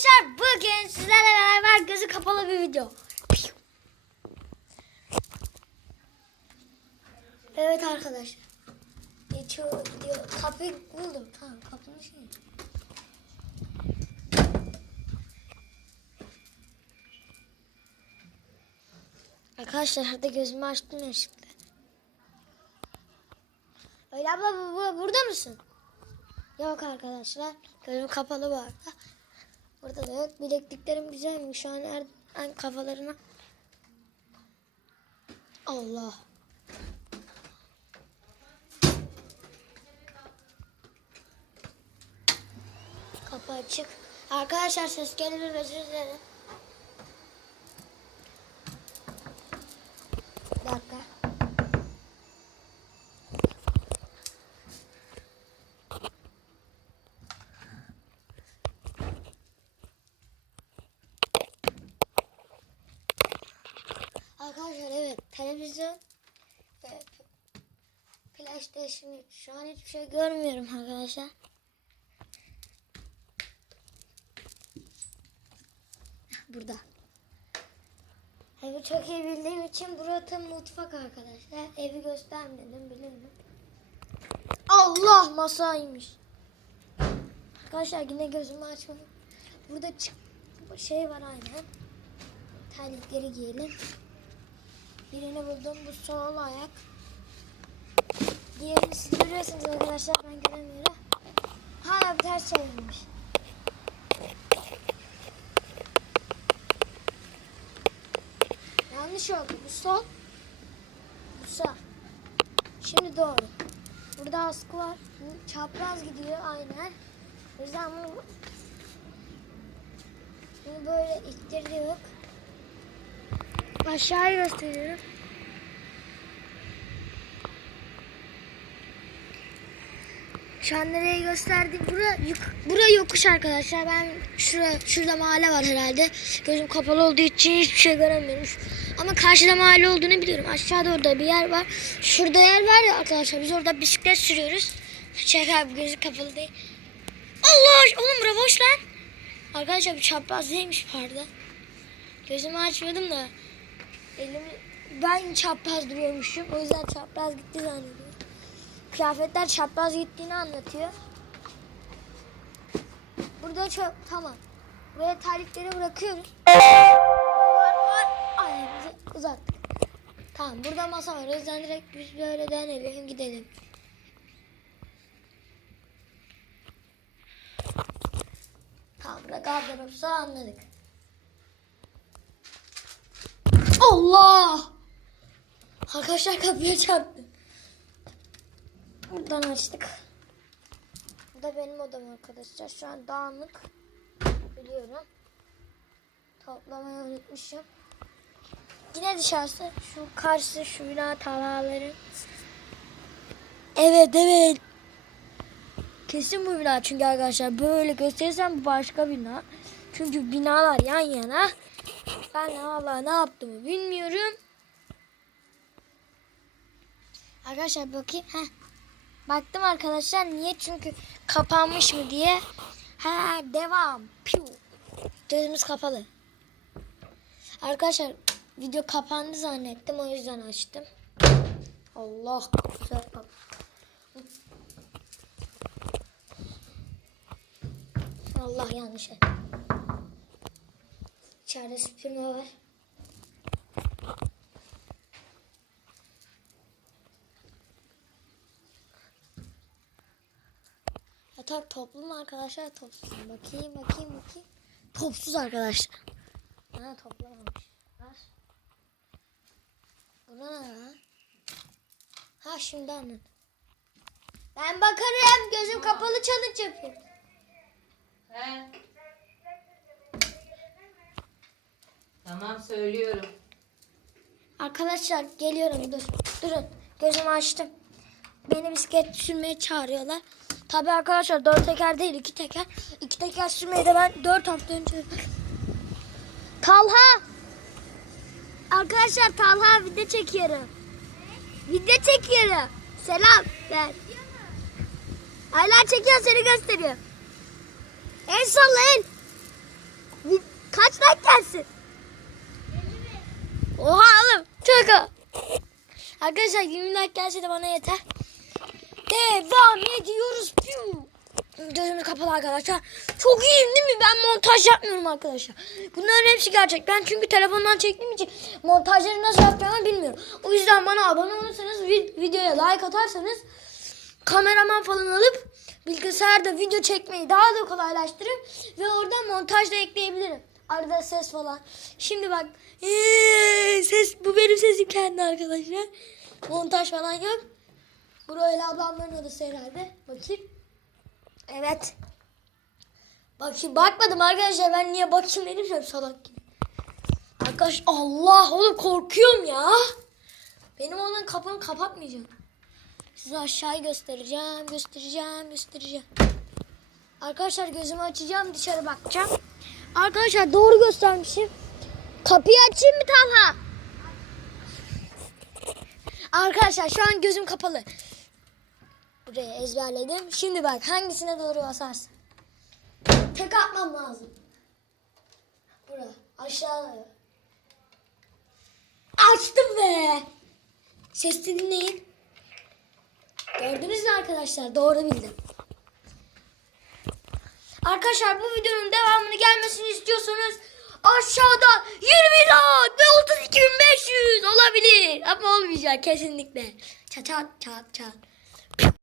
Arkadaşlar bugün sizlerle beraber gözü kapalı bir video. Evet arkadaşlar. Geçiyor diyor. Kapıyı buldum. Tamam, kapının şeyi. Arkadaşlar hadi gözümü açtım ya şimdi. Öyle abla burada mısın? Yok arkadaşlar. Gözüm kapalı bu arada. Burada da yok. Bilekliklerim güzelmiş. Şu an kafalarına. Allah. Kapı açık. Arkadaşlar ses gelir, özür dilerim. Bir dakika. Arkadaşlar evet, televizyon ve PlayStation, şu an hiçbir şey görmüyorum arkadaşlar. Burada. Evi çok iyi bildiğim için burası mutfak arkadaşlar. Evi göstermedim, biliyorum. Allah, masaymış. Arkadaşlar yine gözümü açmadım. Burada şey var aynen. Terlikleri giyelim. Birini buldum, bu sol ayak. Diğerini siz görüyorsunuz arkadaşlar, ben göremiyorum. Hala bir ters çevirmiş. Yanlış oldu. Bu sol. Bu sağ. Şimdi doğru. Burada askı var. Çapraz gidiyor aynen. O yüzden bunu böyle ittirdik. Aşağıya gösteriyorum. Şu an nereye gösterdik? Bura yokuş arkadaşlar. Ben şurada mahalle var herhalde. Gözüm kapalı olduğu için hiçbir şey göremiyorum. Ama karşıda mahalle olduğunu biliyorum. Aşağıda orada bir yer var. Şurada yer var ya arkadaşlar. Biz orada bisiklet sürüyoruz. Çek abi, gözü kapalı değil. Allah! Oğlum bura boş lan. Arkadaşlar bir çapraz değilmiş, pardon. Gözümü açmadım da. Ben çapraz duruyormuşum. O yüzden çapraz gitti zannediyorum. Kıyafetler çapraz gittiğini anlatıyor. Burada çok tamam. Buraya terlikleri bırakıyoruz. Ayağımızı uzattık. Tamam, burada masa var. O yüzden direkt biz böyle deneyelim, gidelim. Tamam, burada gardırop anladık. Allah! Arkadaşlar kapıya çarptı. Buradan açtık. Bu da benim odam arkadaşlar. Şu an dağınık. Biliyorum. Toplamayı unutmuşum. Yine dışarısı. Şu karşı şu bina talaları. Evet. Kesin bu bina, çünkü arkadaşlar böyle gösterirsem başka bina. Çünkü binalar yan yana. Ben hala ne yaptığımı bilmiyorum. Arkadaşlar bakayım. Baktım arkadaşlar, niye? Çünkü kapanmış mı diye. Devam. Piu. Gözümüz kapalı. Arkadaşlar video kapandı zannettim, o yüzden açtım. Allah, güzel kapı. Allah, yanlış et. İçeride süpürme var. Yatak toplu mu arkadaşlar? Topsuz. Bakayım. Topsuz arkadaşlar. Toplamamış. Ver. Buna ne lan? Şimdi anladım. Ben bakarım. Gözüm kapalı challenge yapıyorum. Tamam, söylüyorum. Arkadaşlar geliyorum, durun. Gözümü açtım. Beni bisiklet sürmeye çağırıyorlar. Tabii arkadaşlar 4 teker değil, 2 teker. 2 teker sürmeyi de ben 4 hafta önce. Talha! Arkadaşlar Talha video çekiyorum. Selam ver. Hala çekiyor, seni gösteriyor. El salla el. Kaç like gelsin? Oha oğlum. Çok. Arkadaşlar 20 like gelse de bana yeter. Devam ediyoruz. Gözümü kapalı arkadaşlar. Çok iyiyim değil mi? Ben montaj yapmıyorum arkadaşlar. Bunların hepsi gerçek. Ben çünkü telefondan çektiğim için montajları nasıl yapacağımı bilmiyorum. O yüzden bana abone olursanız, videoya like atarsanız, kameraman falan alıp bilgisayarda video çekmeyi daha da kolaylaştırırım. Ve oradan montaj da ekleyebilirim. Arada ses falan. Şimdi bak. Ses, bu benim sesim kendi arkadaşlar. Montaj falan yok. Buraya ablamların odası herhalde. Bakayım. Evet. Bakayım, bakmadım arkadaşlar. Ben niye bakayım dedim ya, salak gibi. Arkadaş, Allah oğlum korkuyorum ya. Benim onun kapını kapatmayacağım. Size aşağıyı göstereceğim. Arkadaşlar gözümü açacağım, dışarı bakacağım. Arkadaşlar doğru göstermişim. Kapıyı açayım mı Talha? Arkadaşlar şu an gözüm kapalı. Buraya ezberledim. Şimdi bak hangisine doğru basarsın. Tek atmam lazım. Buraya aşağıya. Açtım be. Sesini dinleyin. Gördünüz mü arkadaşlar? Doğru bildim. Arkadaşlar bu videonun devamını gelmesini istiyorsanız aşağıda 20 like ve 32.500 olabilir. Ama olmayacak kesinlikle. Çat.